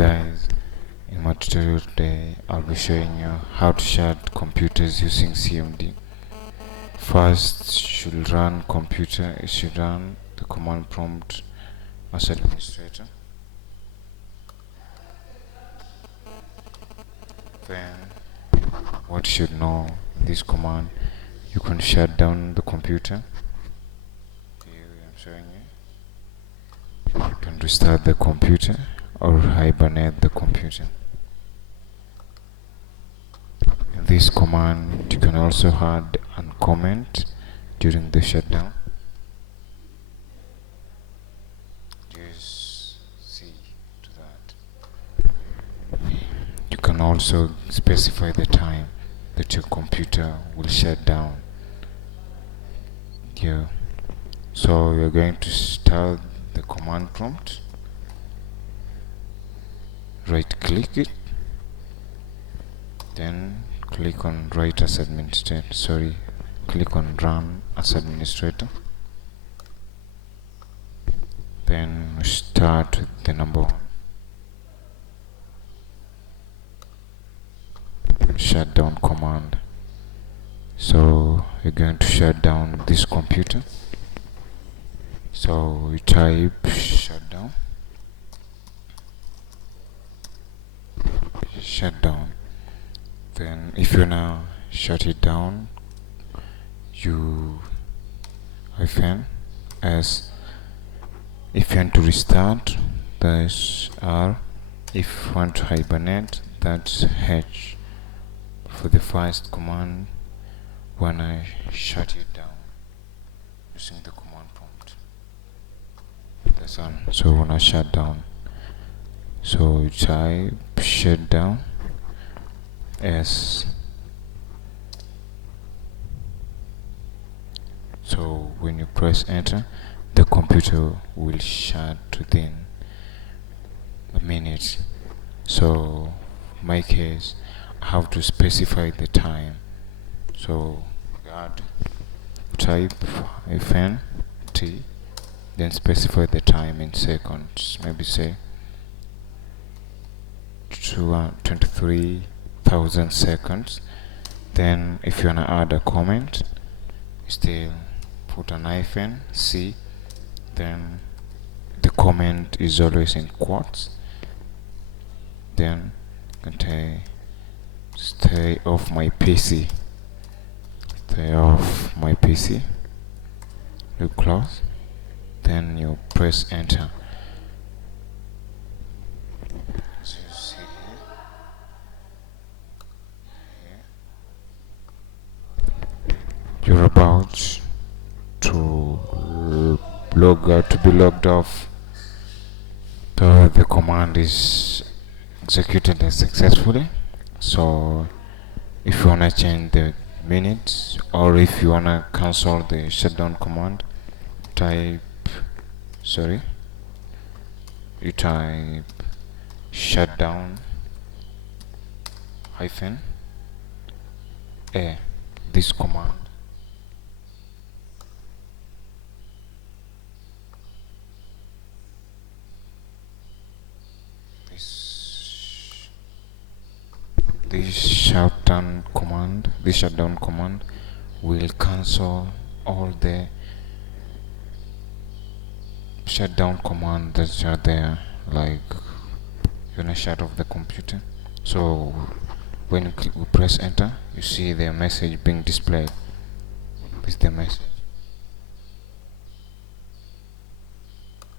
Guys, in my tutorial today I'll be showing you how to shut computers using CMD. First, you should run the command prompt as administrator. Then what you should know in this command, you can shut down the computer. Here I'm showing you. You can restart the computer or hibernate the computer. In this command, you can also add and comment during the shutdown. Just see to that. You can also specify the time that your computer will shut down. Here. So you're going to start the command prompt. Right click it, then click on click on run as administrator. Then start with the number 1. Shutdown command. So you're going to shut down this computer. So we type shutdown. Shutdown. Then if you wanna shut it down, you hyphen S. If you want to restart, that's R. If you want to hibernate, that's H. For the first command, when I shut it down using the command prompt, that's on. So when I shut down, so you type shutdown S. So when you press enter, the computer will shut within a minute. So in my case, I have to specify the time. So type hyphen T, then specify the time in seconds. Maybe say 23,000 seconds. Then if you wanna add a comment, still put an hyphen C. Then the comment is always in quotes. Then you can stay off my PC. Stay off my PC. You close. Then you press enter. So you see here. You're about to be logged off. So the command is executed successfully. So if you wanna change the minutes, or if you wanna cancel the shutdown command, you type shutdown hyphen A. This command this shutdown command will cancel all the shutdown command that are there, like you wanna shut off the computer. So when you press enter, you see the message being displayed. This is the message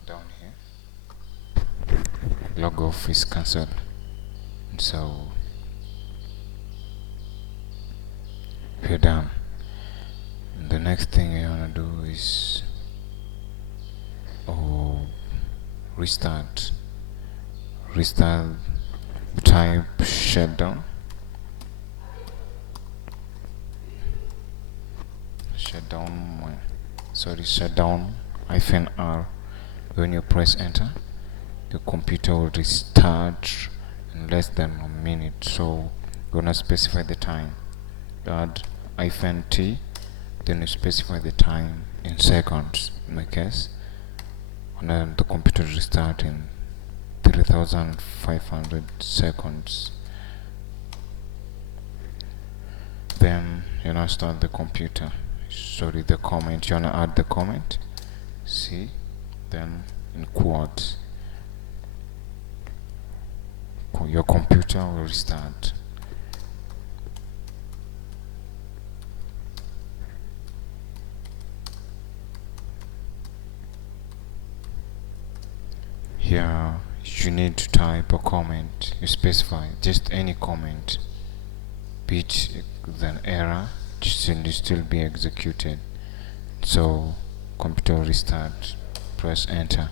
down here. Log off is cancelled. So you're done. The next thing you wanna do is restart. Type shutdown hyphen R. When you press enter, the computer will restart in less than a minute. So you're gonna specify the time. Add hyphen T, then you specify the time in seconds. In my case, and then the computer restart in 3500 seconds. Then you now start the computer, sorry, the comment. You wanna add the comment, see, then in quotes your computer will restart. Here you need to type a comment. You specify just any comment, be it an error, still be executed. So computer will restart, press enter.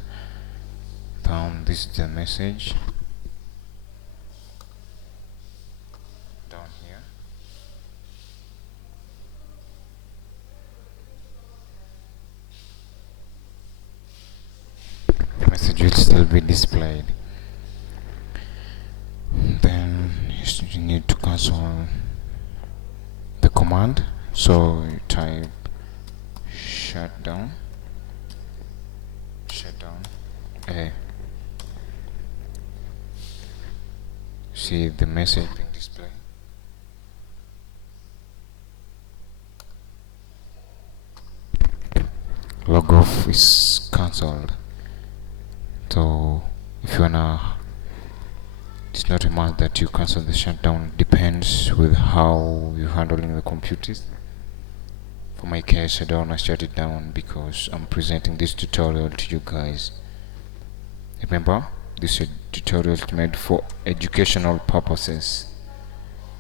Down, this is the message. Down here, the message will still be displayed. Then you need to cancel the command, so you type shutdown A. See the message being displayed. Log off is cancelled. So if you wanna, it's not a must that you cancel the shutdown. Depends with how you're handling the computers. For my case, I don't wanna shut it down because I'm presenting this tutorial to you guys. Remember, this tutorial is made for educational purposes.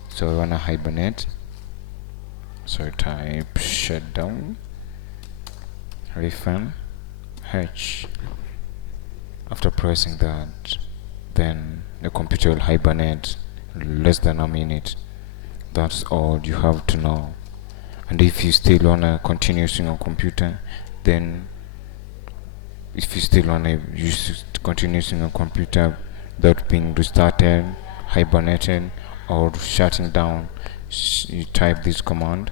So I wanna hibernate. So type shutdown -H. After pressing that, then the computer will hibernate less than a minute. That's all you have to know. And if you still wanna continue using your computer, then if you still wanna continue using your computer without being restarted, hibernated, or shutting down, you type this command: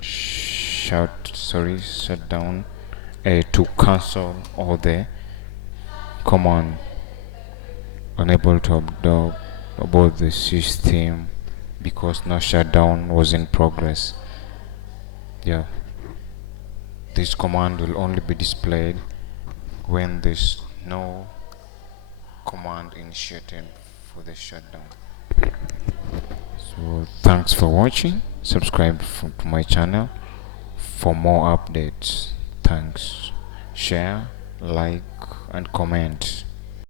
shut down to cancel all the command unable to update about the system because no shutdown was in progress. Yeah, this command will only be displayed when there's no command initiated for the shutdown. So thanks for watching. Subscribe to my channel for more updates. Thanks. Share, like, and comment.